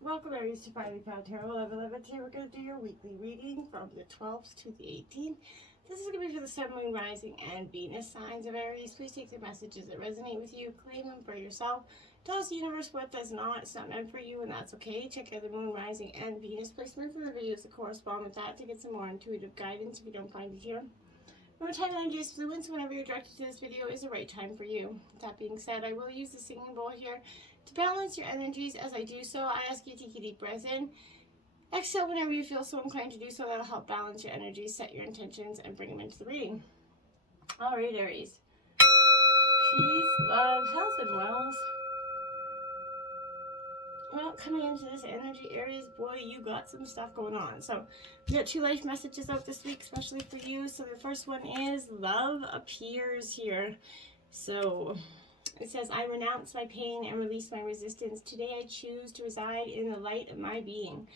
Welcome Aries to Finally Found Tarot 1111. Today we're going to do your weekly reading from the 12th to the 18th. This is going to be for the Sun, Moon, Rising, and Venus signs of Aries. Please take the messages that resonate with you, claim them for yourself. Tell us the universe what does not. It's not meant for you, and that's okay. Check out the Moon, Rising, and Venus placements in the videos that correspond with that to get some more intuitive guidance if you don't find it here. Remember, time energy is fluid, so whenever you're directed to this video is the right time for you. With that being said, I will use the singing bowl here to balance your energies. As I do so, I ask you to take a deep breath in. Exhale whenever you feel so inclined to do so. That'll help balance your energies, set your intentions, and bring them into the reading. All right, Aries. Peace, love, health, and wealth. Well, coming into this energy, Aries, boy, you got some stuff going on. So we got 2 life messages out this week, especially for you. So the first one is love appears here. So it says, I renounce my pain and release my resistance. Today I choose to reside in the light of my being.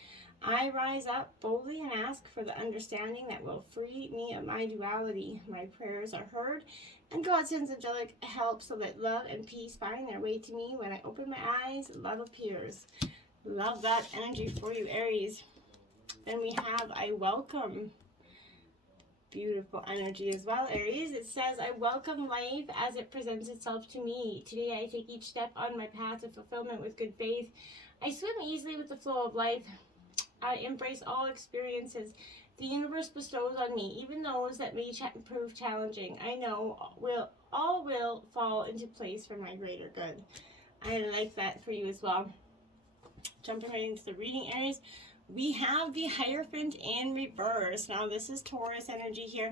I rise up boldly and ask for the understanding that will free me of my duality. My prayers are heard, and God sends angelic help so that love and peace find their way to me. When I open my eyes, love appears. Love that energy for you, Aries. Then we have I welcome. Beautiful energy as well, Aries. It says, I welcome life as it presents itself to me. Today I take each step on my path of fulfillment with good faith. I swim easily with the flow of life. I embrace all experiences the universe bestows on me, even those that may prove challenging. I know all will fall into place for my greater good. I like that for you as well. Jumping right into the reading, Aries. We have the Hierophant in reverse. Now this is Taurus energy here.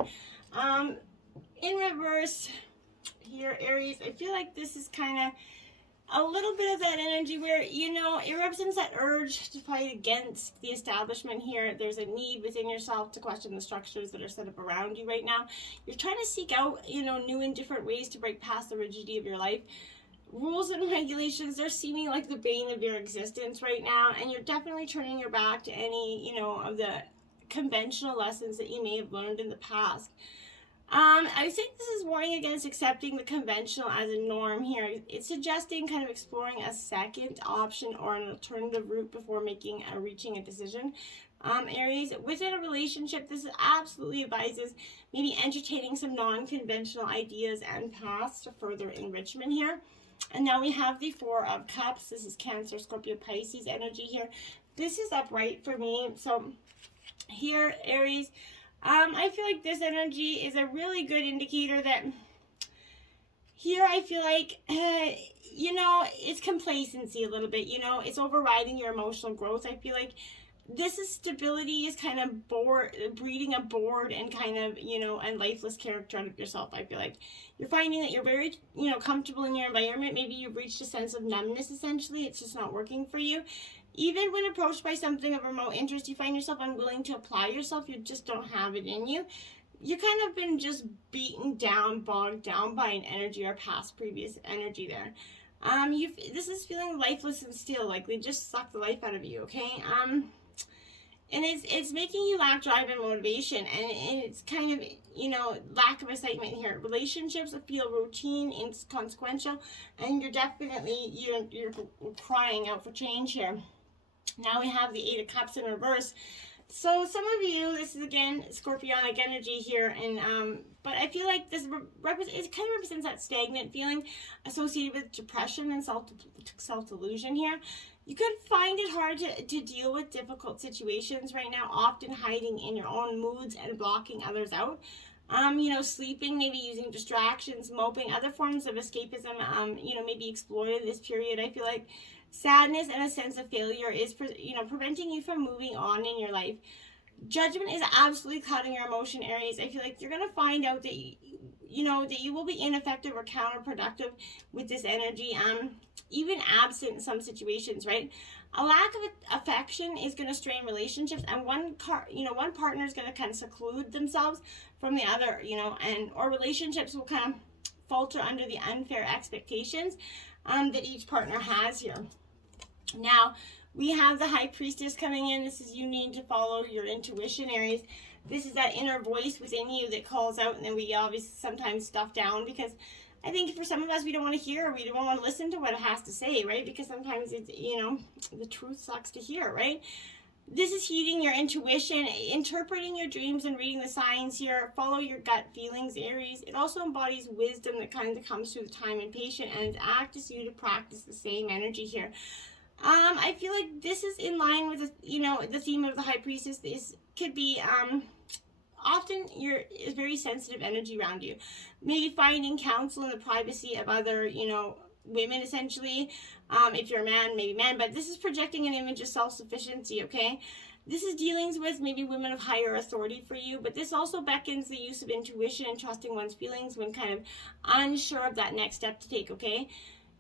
In reverse here, Aries, I feel like this is kind of a little bit of that energy where, you know, it represents that urge to fight against the establishment here. There's a need within yourself to question the structures that are set up around you right now. You're trying to seek out, you know, new and different ways to break past the rigidity of your life. Rules and regulations, they're seeming like the bane of your existence right now, and you're definitely turning your back to any, you know, of the conventional lessons that you may have learned in the past. I think this is warning against accepting the conventional as a norm here. It's suggesting kind of exploring a second option or an alternative route before reaching a decision. Aries, within a relationship, this absolutely advises maybe entertaining some non-conventional ideas and paths to further enrichment here. And now we have the 4 of Cups. This is Cancer, Scorpio, Pisces energy here. This is upright for me. So here, Aries, I feel like this energy is a really good indicator that here I feel like, you know, it's complacency a little bit, you know, it's overriding your emotional growth. I feel like this is stability is kind of breeding a bored and kind of, you know, and lifeless character out of yourself. I feel like you're finding that you're very, you know, comfortable in your environment. Maybe you've reached a sense of numbness, essentially. It's just not working for you. Even when approached by something of remote interest, you find yourself unwilling to apply yourself. You just don't have it in you. You kind of been just beaten down, bogged down by an energy or past previous energy there. This is feeling lifeless and still, like they just suck the life out of you, okay? And it's making you lack drive and motivation, and it's kind of, you know, lack of excitement here. Relationships feel routine, inconsequential, and you're definitely, you're crying out for change here. Now we have the 8 of Cups in reverse. So some of you, this is again Scorpionic energy here, and but I feel like this it kind of represents that stagnant feeling associated with depression and self-delusion here. You could find it hard to deal with difficult situations right now, often hiding in your own moods and blocking others out. You know, sleeping, maybe using distractions, moping, other forms of escapism, you know, maybe explored in this period. I feel like sadness and a sense of failure is, you know, preventing you from moving on in your life. Judgment is absolutely clouding your emotion, Aries. I feel like you're going to find out that, you know, that you will be ineffective or counterproductive with this energy, even absent in some situations, right? A lack of affection is going to strain relationships, and one partner is going to kind of seclude themselves from the other, you know, or relationships will kind of falter under the unfair expectations that each partner has here. Now, we have the High Priestess coming in. This is you need to follow your intuition, Aries. This is that inner voice within you that calls out, and then we obviously sometimes stuff down because I think for some of us, we don't want to hear, we don't want to listen to what it has to say, right? Because sometimes it's, you know, the truth sucks to hear, right? This is heeding your intuition, interpreting your dreams and reading the signs here. Follow your gut feelings, Aries. It also embodies wisdom that kind of comes through the time and patience, and it acts you to practice the same energy here. I feel like this is in line with, you know, the theme of the High Priestess. This could be often is very sensitive energy around you. Maybe finding counsel in the privacy of other, you know, women, essentially. If you're a man, maybe men, but this is projecting an image of self-sufficiency, okay? This is dealings with maybe women of higher authority for you, but this also beckons the use of intuition and trusting one's feelings when kind of unsure of that next step to take, okay?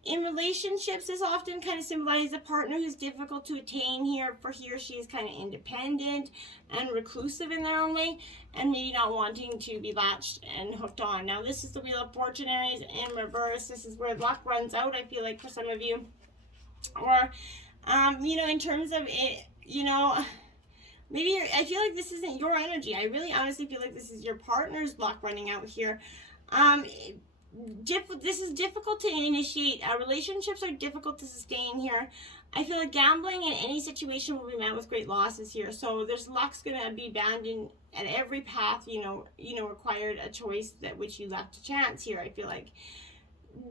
In relationships, this often kind of symbolizes a partner who's difficult to attain here, for he or she is kind of independent and reclusive in their own way, and maybe not wanting to be latched and hooked on. Now, this is the Wheel of Fortune, Aries, in reverse. This is where luck runs out, I feel like, for some of you. Or, you know, in terms of it, you know, maybe I feel like this isn't your energy. I really honestly feel like this is your partner's luck running out here. This is difficult to initiate. Relationships are difficult to sustain here. I feel like gambling in any situation will be met with great losses here. So there's luck's going to be abandoned at every path, you know, required a choice that which you left to chance here. I feel like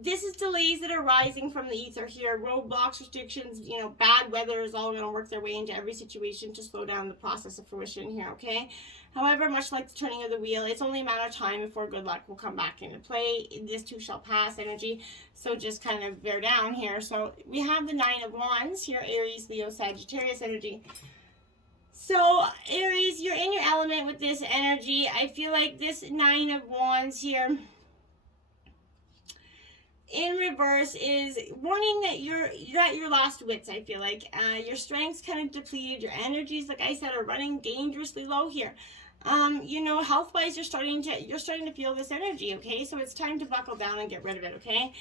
this is delays that are rising from the ether here. Roadblocks, restrictions, you know, bad weather is all going to work their way into every situation to slow down the process of fruition here, okay? However, much like the turning of the wheel, it's only a matter of time before good luck will come back into play. This too shall pass energy, so just kind of bear down here. So we have the Nine of Wands here, Aries, Leo, Sagittarius energy. So Aries, you're in your element with this energy. I feel like this Nine of Wands here in reverse is warning that you're at your last wits. I feel like your strength's kind of depleted. Your energies, like I said, are running dangerously low here. You know, health-wise, you're starting to feel this energy, okay? So it's time to buckle down and get rid of it, okay?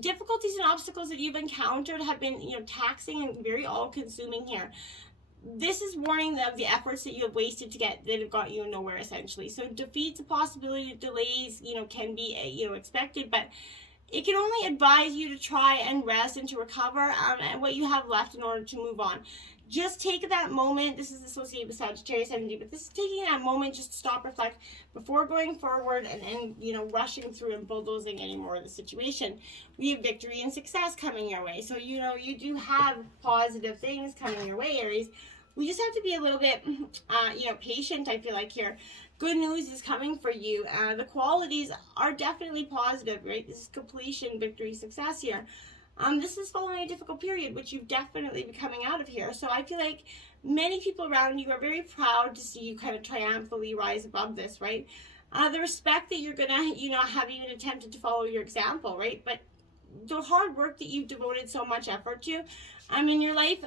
Difficulties and obstacles that you've encountered have been, you know, taxing and very all-consuming here. This is warning of the efforts that you have wasted that have got you nowhere, essentially. So defeats, a possibility of delays, you know, can be, you know, expected, but it can only advise you to try and rest and to recover and what you have left in order to move on. Just take that moment. This is associated with Sagittarius energy, but this is taking that moment just to stop, reflect before going forward and you know, rushing through and bulldozing any more of the situation. We have victory and success coming your way. So, you know, you do have positive things coming your way, Aries. We just have to be a little bit, you know, patient, I feel like here. Good news is coming for you. The qualities are definitely positive, right? This is completion, victory, success here. This is following a difficult period, which you've definitely been coming out of here. So I feel like many people around you are very proud to see you kind of triumphantly rise above this, right? The respect that you're going to, you know, have even attempted to follow your example, right? But the hard work that you've devoted so much effort to, in your life,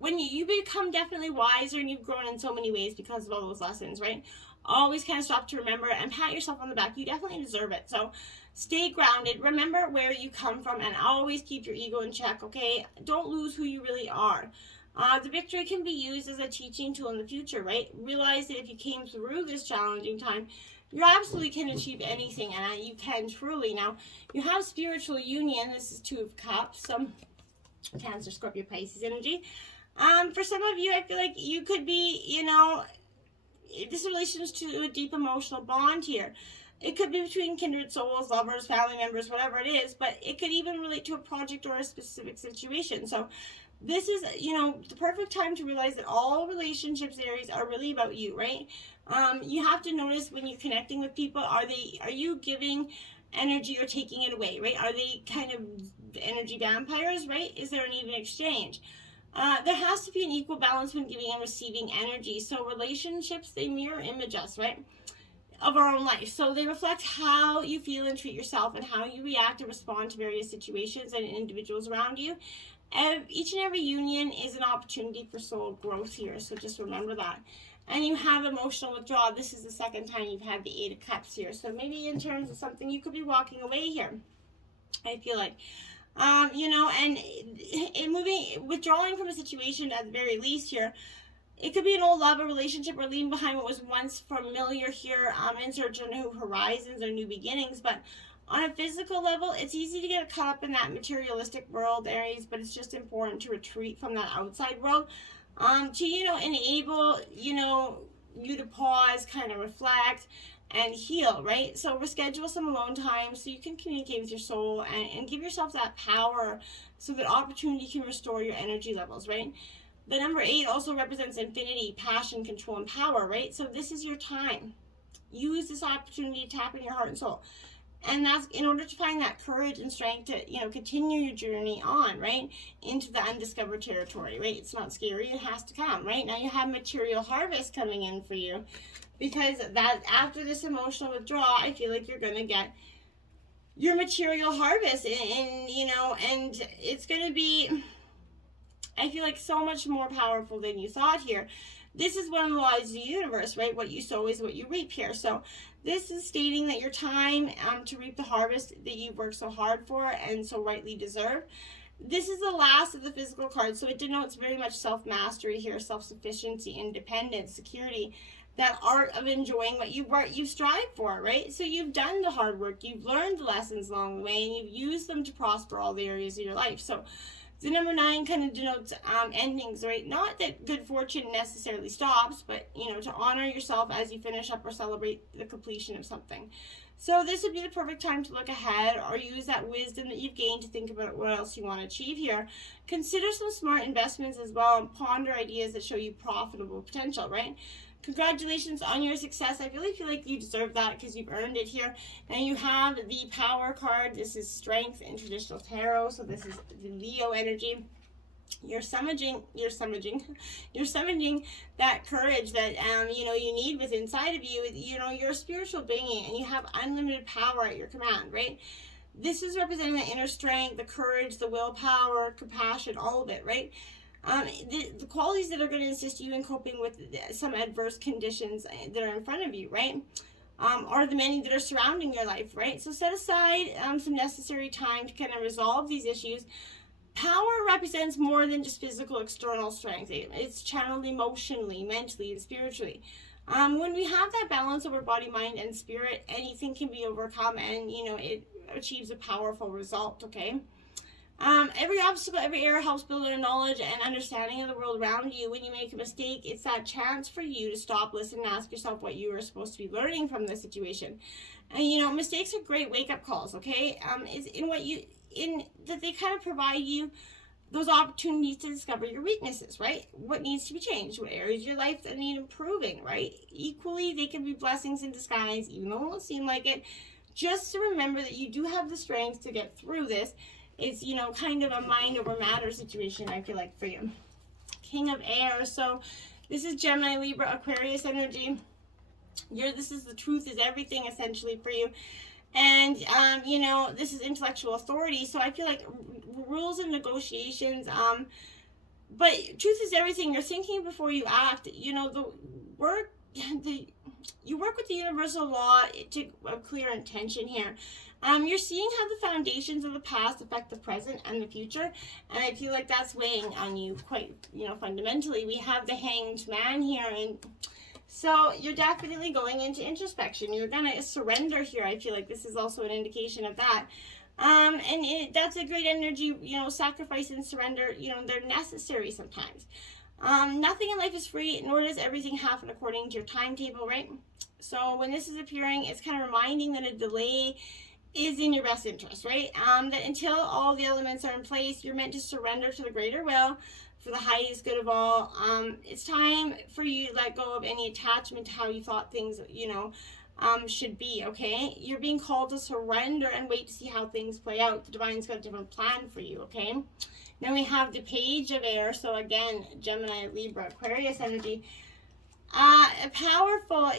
when you become definitely wiser and you've grown in so many ways because of all those lessons, right? Always kind of stop to remember and pat yourself on the back. You definitely deserve it. So stay grounded. Remember where you come from and always keep your ego in check, okay? Don't lose who you really are. The victory can be used as a teaching tool in the future, right? Realize that if you came through this challenging time, you absolutely can achieve anything, and you can truly. Now, you have spiritual union. This is Two of Cups, some Cancer, Scorpio, Pisces energy. For some of you, I feel like you could be, you know, this relations to a deep emotional bond here. It could be between kindred souls, lovers, family members, whatever it is, but it could even relate to a project or a specific situation. So this is, you know, the perfect time to realize that all relationships, Aries, are really about you, right? You have to notice when you're connecting with people, are you giving energy or taking it away, right? Are they kind of energy vampires, right? Is there an even exchange? There has to be an equal balance when giving and receiving energy. So relationships, they mirror image us, right, of our own life. So they reflect how you feel and treat yourself and how you react and respond to various situations and individuals around you. Each and every union is an opportunity for soul growth here. So just remember that. And you have emotional withdrawal. This is the second time you've had the Eight of Cups here. So maybe in terms of something you could be walking away here, I feel like. You know, and withdrawing from a situation at the very least here, it could be an old love or relationship or leaving behind what was once familiar here, in search of new horizons or new beginnings. But On a physical level, it's easy to get caught up in that materialistic world, Aries, but it's just important to retreat from that outside world to, enable, you to pause, kind of reflect, and heal, right? So reschedule some alone time so you can communicate with your soul and give yourself that power so that opportunity can restore your energy levels, right? The number 8 also represents infinity, passion, control, and power, right? So this is your time. Use this opportunity to tap in your heart and soul. And that's in order to find that courage and strength to, continue your journey on, right? Into the undiscovered territory, right? It's not scary. It has to come, right? Now you have material harvest coming in for you because that after this emotional withdrawal, I feel like you're going to get your material harvest and it's going to be, I feel like, so much more powerful than you thought here. This is one of the laws of the universe, right? What you sow is what you reap here. So this is stating that your time to reap the harvest that you've worked so hard for and so rightly deserve. This is the last of the physical cards, so it denotes very much self-mastery here, self-sufficiency, independence, security, that art of enjoying what you strive for, right? So you've done the hard work, you've learned the lessons along the way, and you've used them to prosper all the areas of your life. So the number 9 kind of denotes endings, right? Not that good fortune necessarily stops, but, to honor yourself as you finish up or celebrate the completion of something. So this would be the perfect time to look ahead or use that wisdom that you've gained to think about what else you want to achieve here. Consider some smart investments as well and ponder ideas that show you profitable potential, right? Congratulations on your success. I really feel like you deserve that because you've earned it here. And you have the Power card. This is strength in traditional tarot. So this is the Leo energy. You're summoning that courage that you need within inside of you. You're a spiritual being and you have unlimited power at your command, right? This is representing the inner strength, the courage, the willpower, compassion, all of it, right? The qualities that are going to assist you in coping with some adverse conditions that are in front of you, right? Are the many that are surrounding your life, right? So set aside some necessary time to kind of resolve these issues. Power represents more than just physical external strength. It's channeled emotionally, mentally, and spiritually. When we have that balance over body, mind, and spirit, anything can be overcome and, it achieves a powerful result, okay? Every obstacle, every error helps build a knowledge and understanding of the world around you. When you make a mistake, it's that chance for you to stop, listen, and ask yourself what you are supposed to be learning from the situation. And mistakes are great wake-up calls, okay? It's that they kind of provide you those opportunities to discover your weaknesses, right? What needs to be changed, what areas of your life that need improving, right? Equally, they can be blessings in disguise, even though it won't seem like it. Just to remember that you do have the strength to get through this. It's, kind of a mind over matter situation, I feel like, for you. King of Air. So this is Gemini, Libra, Aquarius energy. This is the truth is everything, essentially, for you. And, this is intellectual authority. So I feel like rules and negotiations, but truth is everything. You're thinking before you act. You work with the universal law of clear intention here. You're seeing how the foundations of the past affect the present and the future, and I feel like that's weighing on you quite, fundamentally. We have the Hanged Man here, and so you're definitely going into introspection. You're gonna surrender here. I feel like this is also an indication of that. That's a great energy. Sacrifice and surrender. They're necessary sometimes. Nothing in life is free, nor does everything happen according to your timetable, right? So when this is appearing, it's kind of reminding that a delay is in your best interest, right? That until all the elements are in place, you're meant to surrender to the greater will for the highest good of all. It's time for you to let go of any attachment to how you thought things, should be, okay? You're being called to surrender and wait to see how things play out. The Divine's got a different plan for you, okay? Then we have the Page of Air. So again, Gemini, Libra, Aquarius energy. A powerful,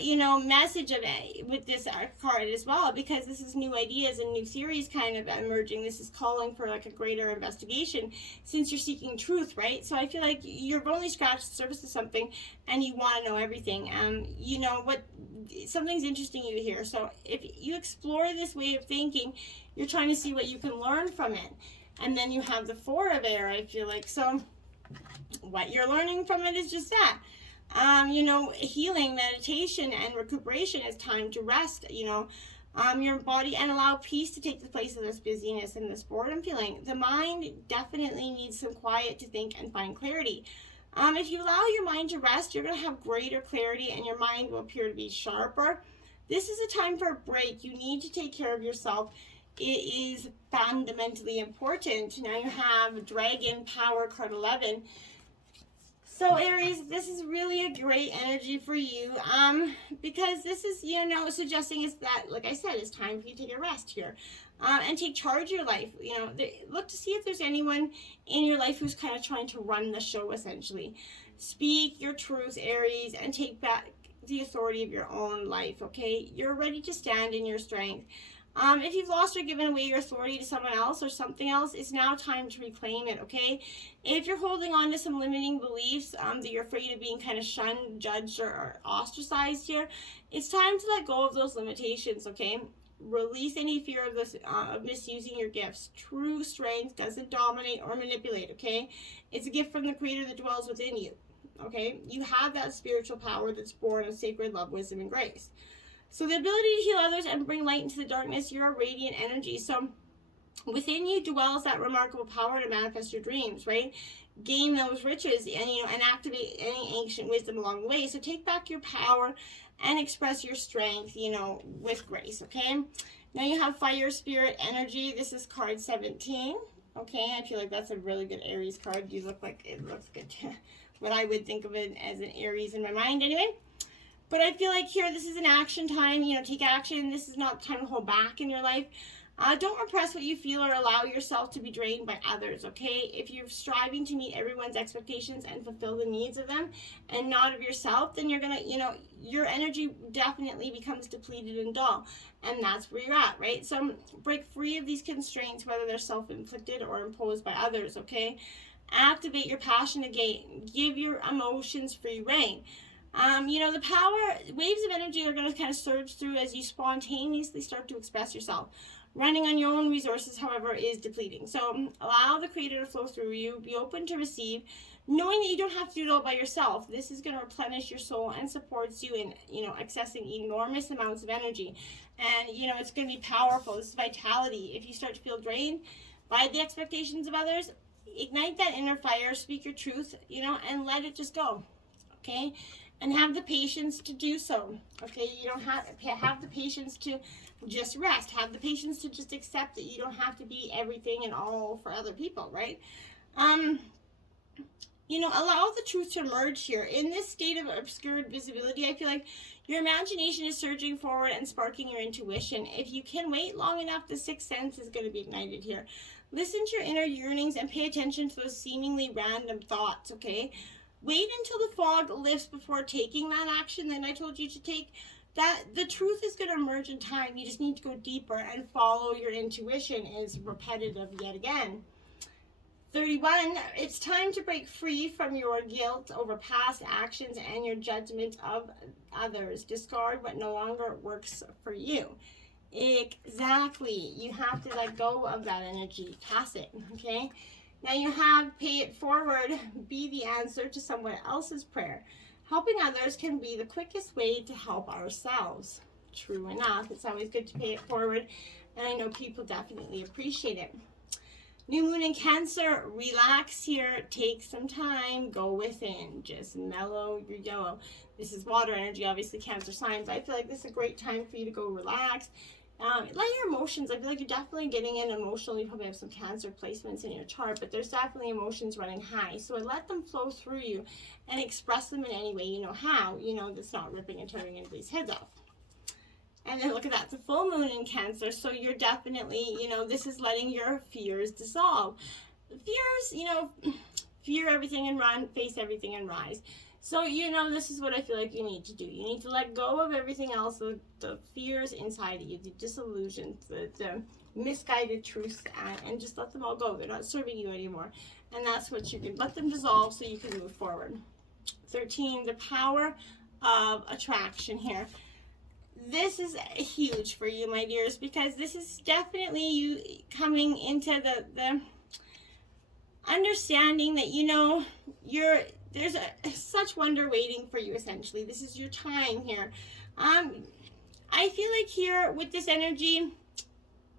message of it with this card as well, because this is new ideas and new theories kind of emerging. This is calling for like a greater investigation since you're seeking truth, right? So I feel like you've only scratched the surface of something and you want to know everything. Something's interesting you here. So if you explore this way of thinking, you're trying to see what you can learn from it. And then you have the Four of Air, I feel like. So what you're learning from it is just that. Healing, meditation, and recuperation is time to rest, your body, and allow peace to take the place of this busyness and this boredom feeling. The mind definitely needs some quiet to think and find clarity. If you allow your mind to rest, you're going to have greater clarity and your mind will appear to be sharper. This is a time for a break. You need to take care of yourself. It is fundamentally important. Now you have Dragon Power card 11. So Aries, this is really a great energy for you, because this is, suggesting is that, like I said, it's time for you to take a rest here, and take charge of your life. Look to see if there's anyone in your life who's kind of trying to run the show, essentially. Speak your truth, Aries, and take back the authority of your own life, okay? You're ready to stand in your strength. If you've lost or given away your authority to someone else or something else, it's now time to reclaim it, okay? If you're holding on to some limiting beliefs that you're afraid of being kind of shunned, judged, or ostracized here, it's time to let go of those limitations, okay? Release any fear of this, of misusing your gifts. True strength doesn't dominate or manipulate, okay? It's a gift from the Creator that dwells within you, okay? You have that spiritual power that's born of sacred love, wisdom, and grace. So the ability to heal others and bring light into the darkness, you're a radiant energy. So within you dwells that remarkable power to manifest your dreams, right? Gain those riches and activate any ancient wisdom along the way. So take back your power and express your strength, with grace, okay? Now you have Fire Spirit Energy. This is card 17, okay? I feel like that's a really good Aries card. You look like it looks good. What I would think of it as an Aries in my mind anyway. But I feel like here, this is an action time. Take action. This is not time to hold back in your life. Don't repress what you feel or allow yourself to be drained by others, okay? If you're striving to meet everyone's expectations and fulfill the needs of them and not of yourself, then you're going to, your energy definitely becomes depleted and dull. And that's where you're at, right? So break free of these constraints, whether they're self-inflicted or imposed by others, okay? Activate your passion again. Give your emotions free rein. The power, waves of energy are going to kind of surge through as you spontaneously start to express yourself. Running on your own resources, however, is depleting. So allow the Creator to flow through you. Be open to receive, knowing that you don't have to do it all by yourself. This is going to replenish your soul and supports you in, accessing enormous amounts of energy. And, it's going to be powerful. This is vitality. If you start to feel drained by the expectations of others, ignite that inner fire, speak your truth, and let it just go, okay? And have the patience to do so, okay? You don't have the patience to just rest. Have the patience to just accept that you don't have to be everything and all for other people, right? Allow the truth to emerge here. In this state of obscured visibility, I feel like your imagination is surging forward and sparking your intuition. If you can wait long enough, the sixth sense is going to be ignited here. Listen to your inner yearnings and pay attention to those seemingly random thoughts, okay? Wait until the fog lifts before taking that action that I told you to take. That the truth is going to emerge in time. You just need to go deeper and follow your intuition. It's repetitive yet again. 31, it's time to break free from your guilt over past actions and your judgment of others. Discard what no longer works for you. Exactly. You have to let go of that energy. Toss it, okay? Now you have pay it forward, be the answer to someone else's prayer. Helping others can be the quickest way to help ourselves. True enough, it's always good to pay it forward, and I know people definitely appreciate it. New moon in Cancer, relax here, take some time, go within, just mellow your yellow. This is water energy, obviously Cancer signs. I feel like this is a great time for you to go relax. Let your emotions, I feel like you're definitely getting in emotionally. You probably have some Cancer placements in your chart, but there's definitely emotions running high. So I let them flow through you and express them in any way you know how, that's not ripping and tearing anybody's heads off. And then look at that, it's a full moon in Cancer. So you're definitely, this is letting your fears dissolve. Fears, fear everything and run, face everything and rise. So, this is what I feel like you need to do. You need to let go of everything else, the fears inside of you, the disillusions, the misguided truths, and just let them all go. They're not serving you anymore. And that's what you can let them dissolve so you can move forward. 13, the power of attraction here. This is huge for you, my dears, because this is definitely you coming into the understanding that, there's such wonder waiting for you, essentially. This is your time here. I feel like here with this energy,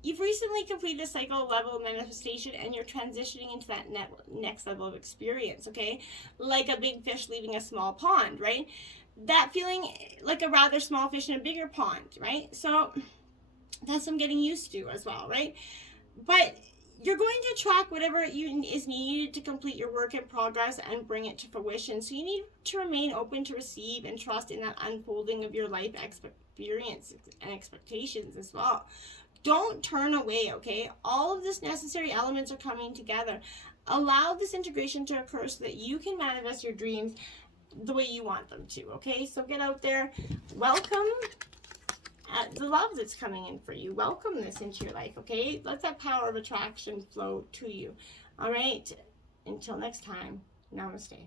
you've recently completed a cycle level of manifestation and you're transitioning into that next level of experience, okay? Like a big fish leaving a small pond, right? That feeling like a rather small fish in a bigger pond, right? So that's what I'm getting used to as well, right? But you're going to attract whatever is needed to complete your work in progress and bring it to fruition. So you need to remain open to receive and trust in that unfolding of your life experience and expectations as well. Don't turn away, okay? All of this necessary elements are coming together. Allow this integration to occur so that you can manifest your dreams the way you want them to, okay? So get out there. Welcome the love that's coming in for you. Welcome this into your life, okay? Let that power of attraction flow to you. All right? Until next time, namaste.